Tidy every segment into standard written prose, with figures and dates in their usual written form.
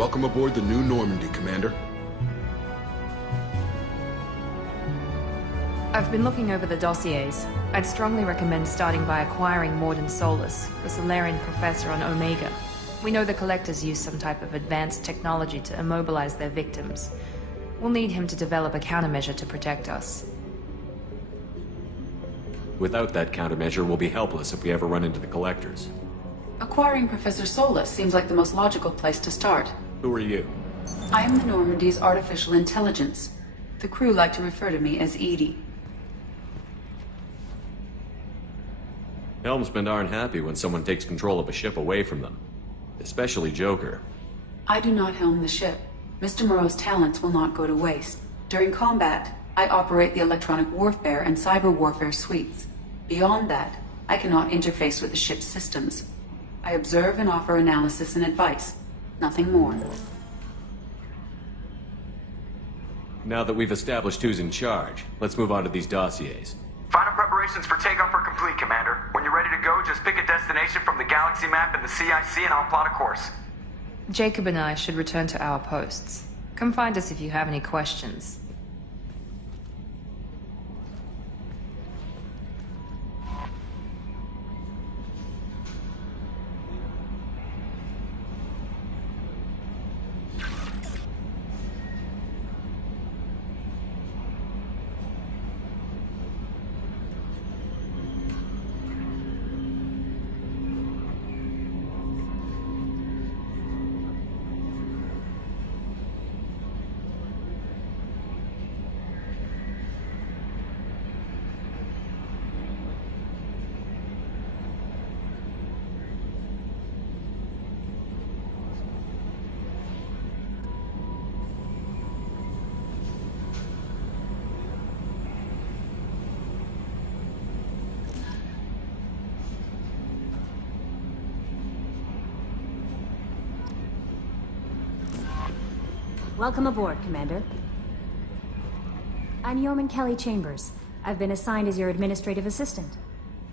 Welcome aboard the new Normandy, Commander. I've been looking over the dossiers. I'd strongly recommend starting by acquiring Morden Solus, the Solarian professor on Omega. We know the Collectors use some type of advanced technology to immobilize their victims. We'll need him to develop a countermeasure to protect us. Without that countermeasure, we'll be helpless if we ever run into the Collectors. Acquiring Professor Solus seems like the most logical place to start. Who are you? I am the Normandy's artificial intelligence. The crew like to refer to me as Edie. Helmsmen aren't happy when someone takes control of a ship away from them. Especially Joker. I do not helm the ship. Mr. Moreau's talents will not go to waste. During combat, I operate the electronic warfare and cyber warfare suites. Beyond that, I cannot interface with the ship's systems. I observe and offer analysis and advice. Nothing more. Now that we've established who's in charge, let's move on to these dossiers. Final preparations for takeoff are complete, Commander. When you're ready to go, just pick a destination from the galaxy map and the CIC and I'll plot a course. Jacob and I should return to our posts. Come find us if you have any questions. Welcome aboard, Commander. I'm Yeoman Kelly Chambers. I've been assigned as your administrative assistant.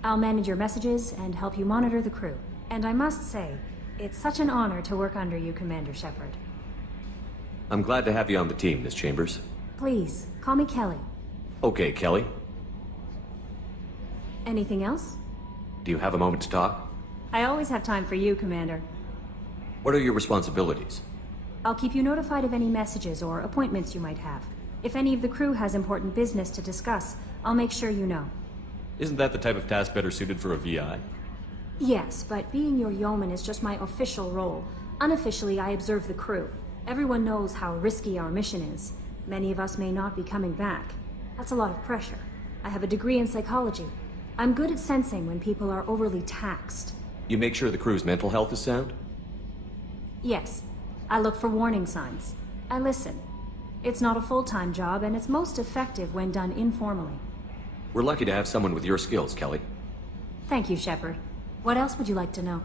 I'll manage your messages and help you monitor the crew. And I must say, it's such an honor to work under you, Commander Shepard. I'm glad to have you on the team, Miss Chambers. Please, call me Kelly. Okay, Kelly. Anything else? Do you have a moment to talk? I always have time for you, Commander. What are your responsibilities? I'll keep you notified of any messages or appointments you might have. If any of the crew has important business to discuss, I'll make sure you know. Isn't that the type of task better suited for a VI? Yes, but being your yeoman is just my official role. Unofficially, I observe the crew. Everyone knows how risky our mission is. Many of us may not be coming back. That's a lot of pressure. I have a degree in psychology. I'm good at sensing when people are overly taxed. You make sure the crew's mental health is sound? Yes. I look for warning signs. I listen. It's not a full-time job, and it's most effective when done informally. We're lucky to have someone with your skills, Kelly. Thank you, Shepard. What else would you like to know?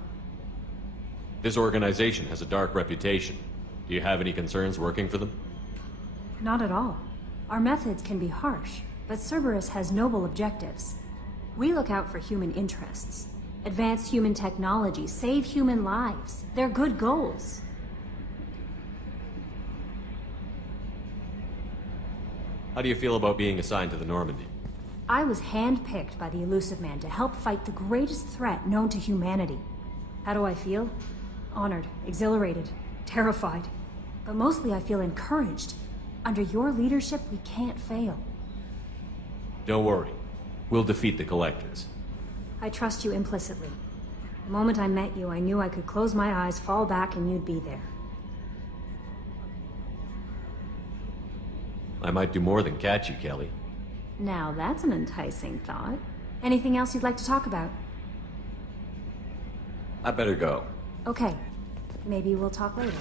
This organization has a dark reputation. Do you have any concerns working for them? Not at all. Our methods can be harsh, but Cerberus has noble objectives. We look out for human interests. Advance human technology, save human lives. They're good goals. How do you feel about being assigned to the Normandy? I was handpicked by the Elusive Man to help fight the greatest threat known to humanity. How do I feel? Honored, exhilarated, terrified. But mostly I feel encouraged. Under your leadership, we can't fail. Don't worry. We'll defeat the Collectors. I trust you implicitly. The moment I met you, I knew I could close my eyes, fall back, and you'd be there. I might do more than catch you, Kelly. Now that's an enticing thought. Anything else you'd like to talk about? I better go. Okay. Maybe we'll talk later.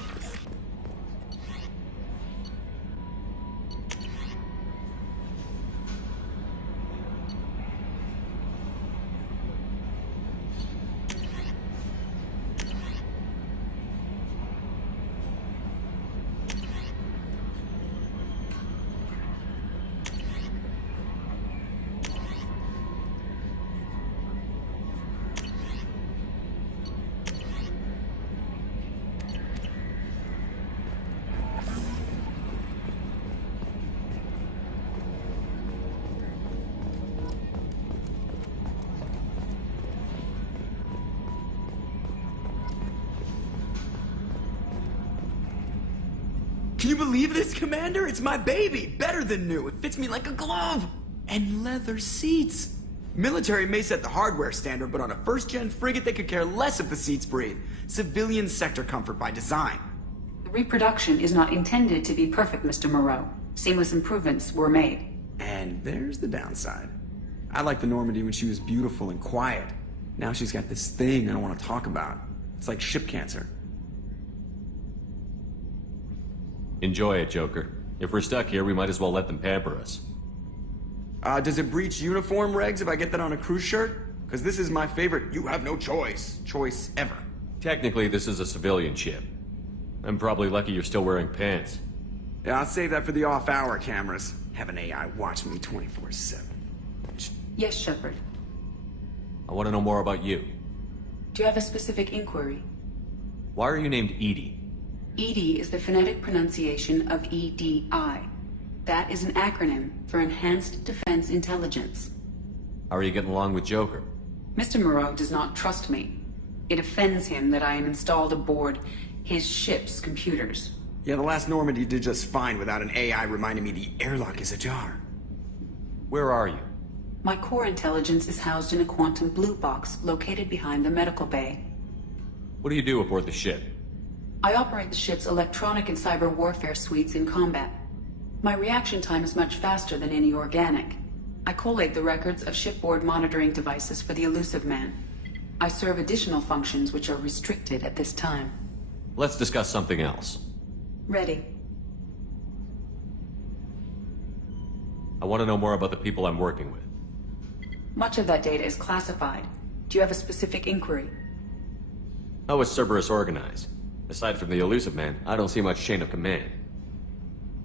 Can you believe this, Commander? It's my baby! Better than new. It fits me like a glove! And leather seats! Military may set the hardware standard, but on a first-gen frigate they could care less if the seats breathe. Civilian sector comfort by design. The reproduction is not intended to be perfect, Mr. Moreau. Seamless improvements were made. And there's the downside. I liked the Normandy when she was beautiful and quiet. Now she's got this thing I don't want to talk about. It's like ship cancer. Enjoy it, Joker. If we're stuck here, we might as well let them pamper us. Does it breach uniform regs if I get that on a cruise shirt? Because this is my favorite you have no choice ever. Technically, this is a civilian ship. I'm probably lucky you're still wearing pants. Yeah, I'll save that for the off-hour cameras. Have an AI watch me 24/7. Yes, Shepard. I want to know more about you. Do you have a specific inquiry? Why are you named Edie? EDI is the phonetic pronunciation of EDI. That is an acronym for Enhanced Defense Intelligence. How are you getting along with Joker? Mr. Moreau does not trust me. It offends him that I am installed aboard his ship's computers. Yeah, the last Normandy did just fine without an AI reminding me the airlock is ajar. Where are you? My core intelligence is housed in a quantum blue box located behind the medical bay. What do you do aboard the ship? I operate the ship's electronic and cyber warfare suites in combat. My reaction time is much faster than any organic. I collate the records of shipboard monitoring devices for the Elusive Man. I serve additional functions which are restricted at this time. Let's discuss something else. Ready. I want to know more about the people I'm working with. Much of that data is classified. Do you have a specific inquiry? How is Cerberus organized? Aside from the Elusive Man, I don't see much chain of command.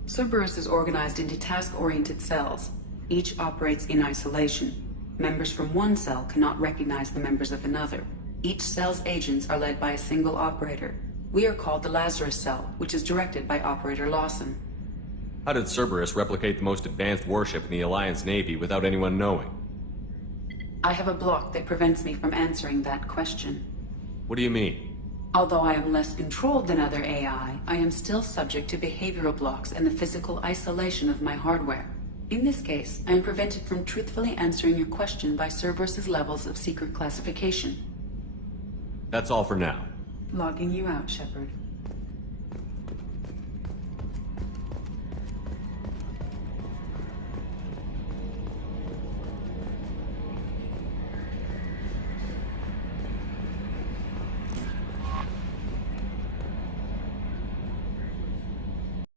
Cerberus is organized into task-oriented cells. Each operates in isolation. Members from one cell cannot recognize the members of another. Each cell's agents are led by a single operator. We are called the Lazarus Cell, which is directed by Operator Lawson. How did Cerberus replicate the most advanced warship in the Alliance Navy without anyone knowing? I have a block that prevents me from answering that question. What do you mean? Although I am less controlled than other AI, I am still subject to behavioral blocks and the physical isolation of my hardware. In this case, I am prevented from truthfully answering your question by Cerberus's levels of secret classification. That's all for now. Logging you out, Shepard.